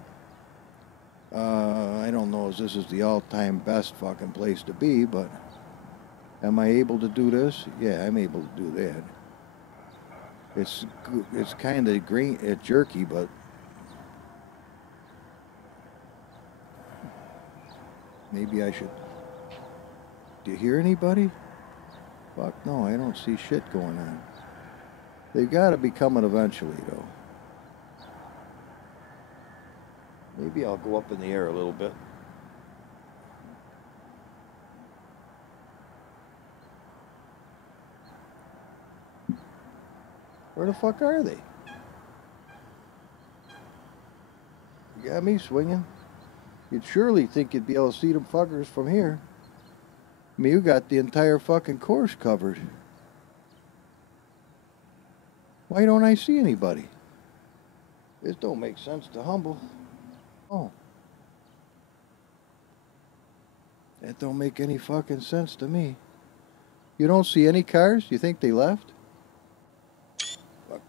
I don't know if this is the all-time best fucking place to be, but am I able to do this? Yeah, I'm able to do that. It's kind of green, it's jerky, but maybe I should. Do you hear anybody? Fuck no, I don't see shit going on. They gotta be coming eventually, though. Maybe I'll go up in the air a little bit. Where the fuck are they? You got me swinging. You'd surely think you'd be able to see them fuckers from here. I mean, you got the entire fucking course covered. Why don't I see anybody? This don't make sense to Humble. Oh. That don't make any fucking sense to me. You don't see any cars? You think they left?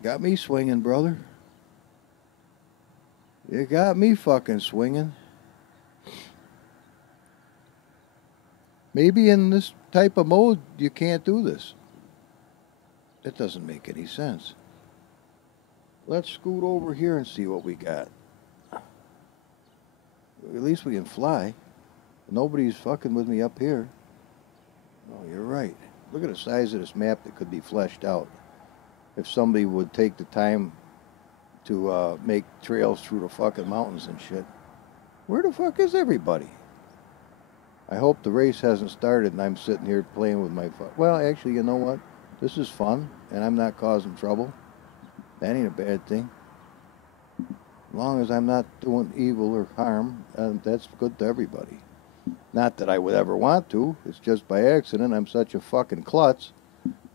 Got me swinging, brother. You got me fucking swinging. Maybe in this type of mode you can't do this. That doesn't make any sense. Let's scoot over here and see what we got. At least we can fly. Nobody's fucking with me up here. Oh, you're right. Look at the size of this map that could be fleshed out. If somebody would take the time to make trails through the fucking mountains and shit. Where the fuck is everybody? I hope the race hasn't started and I'm sitting here playing with my phone. Well, actually, you know what? This is fun, and I'm not causing trouble. That ain't a bad thing. As long as I'm not doing evil or harm, that's good to everybody. Not that I would ever want to. It's just by accident. I'm such a fucking klutz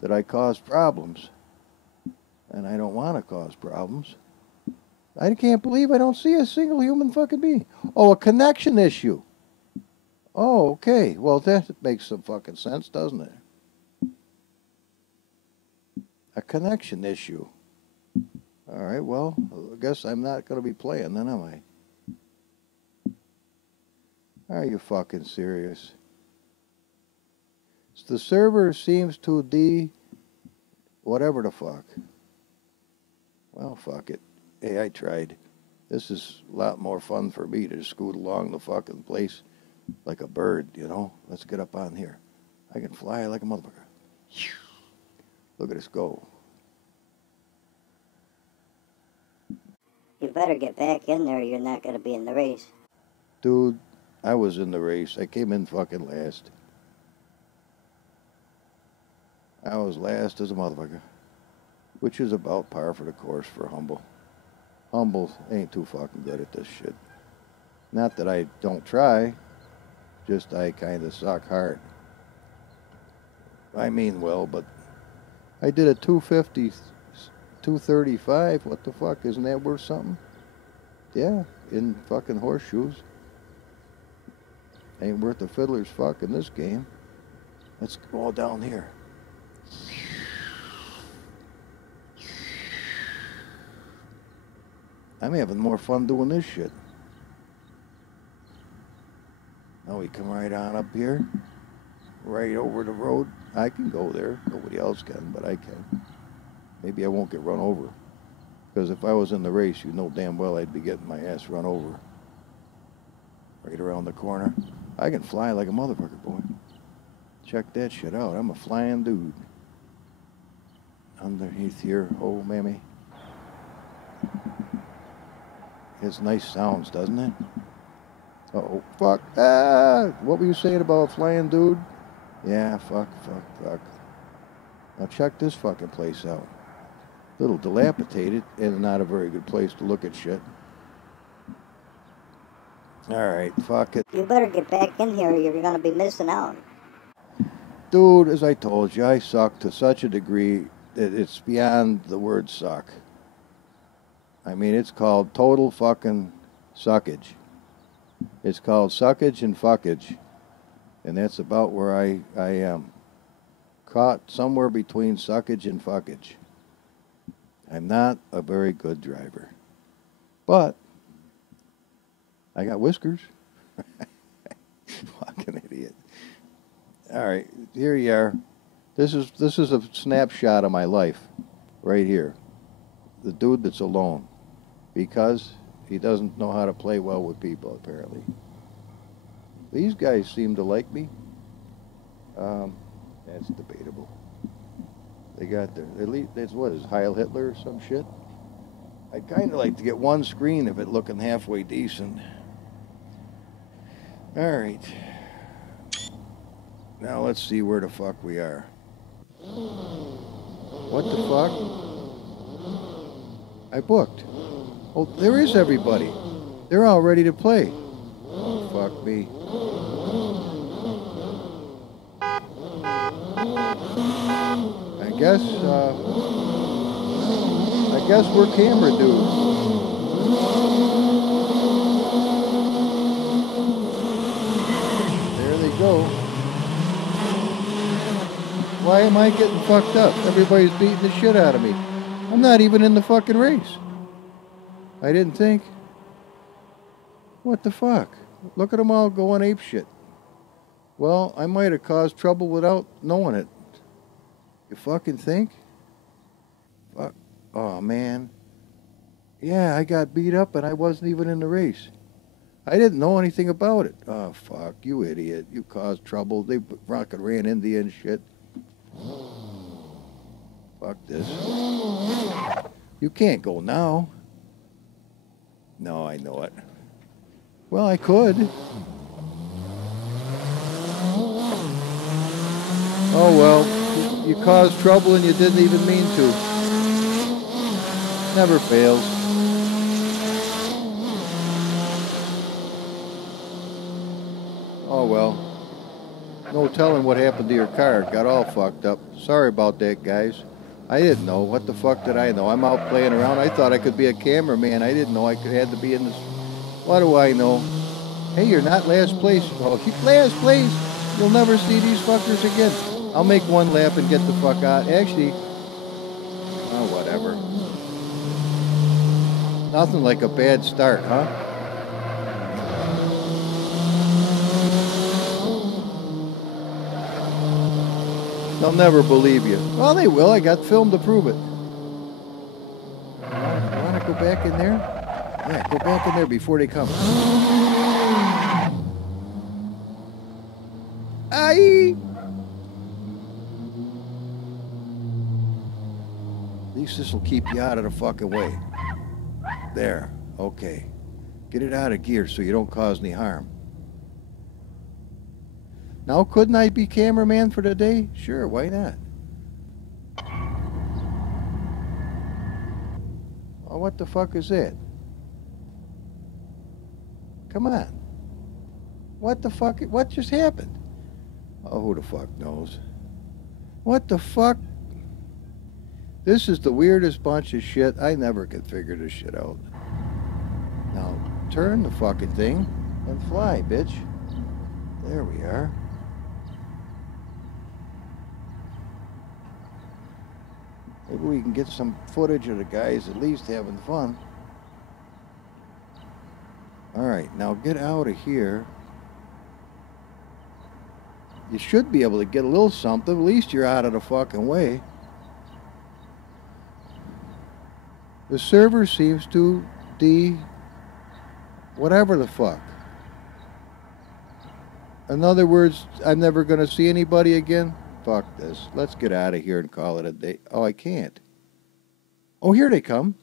that I cause problems. And I don't want to cause problems. I can't believe I don't see a single human fucking being. Oh, a connection issue. Oh, okay. Well, that makes some fucking sense, doesn't it? A connection issue. All right, well, I guess I'm not going to be playing then, am I? Are you fucking serious? The server seems to whatever the fuck. Well, fuck it. Hey, I tried. This is a lot more fun for me to scoot along the fucking place like a bird, you know? Let's get up on here. I can fly like a motherfucker. Look at us go. You better get back in there. You're not going to be in the race. Dude, I was in the race. I came in fucking last. I was last as a motherfucker. Which is about par for the course for Humble. Humble ain't too fucking good at this shit. Not that I don't try, just I kind of suck hard. I mean well, but I did a 250, 235. What the fuck? Isn't that worth something? Yeah, in fucking horseshoes. Ain't worth a fiddler's fuck in this game. Let's go down here. I'm having more fun doing this shit. Now we come right on up here, right over the road. I can go there. Nobody else can, but I can. Maybe I won't get run over. Because if I was in the race, you know damn well I'd be getting my ass run over. Right around the corner. I can fly like a motherfucker, boy. Check that shit out. I'm a flying dude. Underneath here, oh mammy. It's nice sounds, doesn't it? Uh-oh, fuck. Ah! What were you saying about a flying dude? Yeah, fuck. Now check this fucking place out. Little dilapidated and not a very good place to look at shit. Alright, fuck it. You better get back in here or you're going to be missing out. Dude, as I told you, I suck to such a degree that it's beyond the word suck. I mean, it's called total fucking suckage. It's called suckage and fuckage. And that's about where I am. Caught somewhere between suckage and fuckage. I'm not a very good driver. But I got whiskers. Fucking idiot. All right, here you are. This is a snapshot of my life right here. The dude that's alone because he doesn't know how to play well with people, apparently. These guys seem to like me. That's debatable. They got their, at least, that's what, is Heil Hitler or some shit? I'd kind of like to get one screen of it looking halfway decent. All right. Now let's see where the fuck we are. What the fuck? I booked. Oh, there is everybody. They're all ready to play. Oh, fuck me. I guess we're camera dudes. There they go. Why am I getting fucked up? Everybody's beating the shit out of me. I'm not even in the fucking race. I didn't think. What the fuck? Look at them all going apeshit. Well, I might have caused trouble without knowing it. You fucking think? Fuck. Oh, man. Yeah, I got beat up and I wasn't even in the race. I didn't know anything about it. Oh, fuck. You idiot. You caused trouble. They fucking ran into you and shit. Fuck this. You can't go now. No, I know it. Well, I could. Oh, well. You caused trouble and you didn't even mean to. Never fails. Oh, well. No telling what happened to your car. Got all fucked up. Sorry about that, guys. I didn't know. What the fuck did I know? I'm out playing around. I thought I could be a cameraman. I didn't know I had to be in this. What do I know? Hey, you're not last place. Oh, last place. You'll never see these fuckers again. I'll make one lap and get the fuck out. Actually, oh, whatever. Nothing like a bad start, huh? They'll never believe you. Well, they will. I got film to prove it. You want to go back in there? Yeah, go back in there before they come. Aye! At least this will keep you out of the fucking way. There. Okay. Get it out of gear so you don't cause any harm. Now, couldn't I be cameraman for the day? Sure, why not? Oh, what the fuck is that? Come on. What the fuck? What just happened? Oh, who the fuck knows? What the fuck? This is the weirdest bunch of shit. I never could figure this shit out. Now, turn the fucking thing and fly, bitch. There we are. Maybe we can get some footage of the guys at least having fun. Alright, now get out of here. You should be able to get a little something. At least you're out of the fucking way. The server seems to whatever the fuck. In other words, I'm never going to see anybody again. Fuck this. Let's get out of here and call it a day. Oh, I can't. Oh, here they come.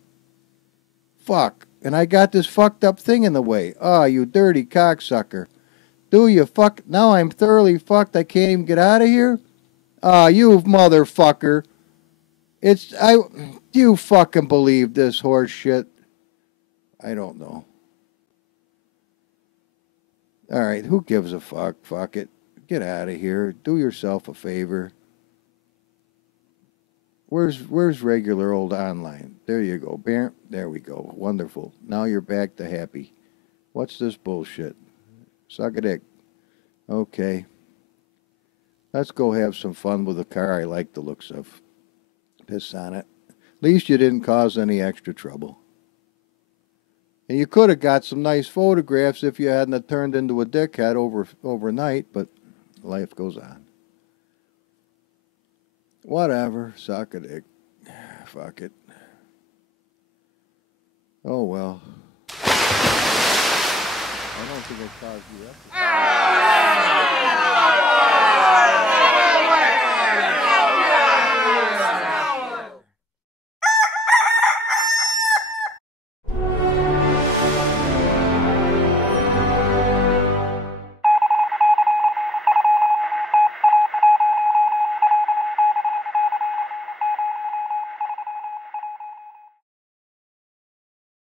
Fuck. And I got this fucked up thing in the way. Oh, you dirty cocksucker. Do you fuck? Now I'm thoroughly fucked. I can't even get out of here? Ah, you motherfucker. Do you fucking believe this horse shit? I don't know. Alright, who gives a fuck? Fuck it. Get out of here. Do yourself a favor. Where's regular old online? There you go. Bam. There we go. Wonderful. Now you're back to happy. What's this bullshit? Suck a dick. Okay. Let's go have some fun with a car I like the looks of. Piss on it. At least you didn't cause any extra trouble. And you could have got some nice photographs if you hadn't turned into a dickhead overnight, but life goes on. Whatever. Suck a dick. Fuck it. Oh well. I don't think I caused you that.